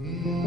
Mm-hmm.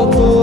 Oh,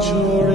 joy.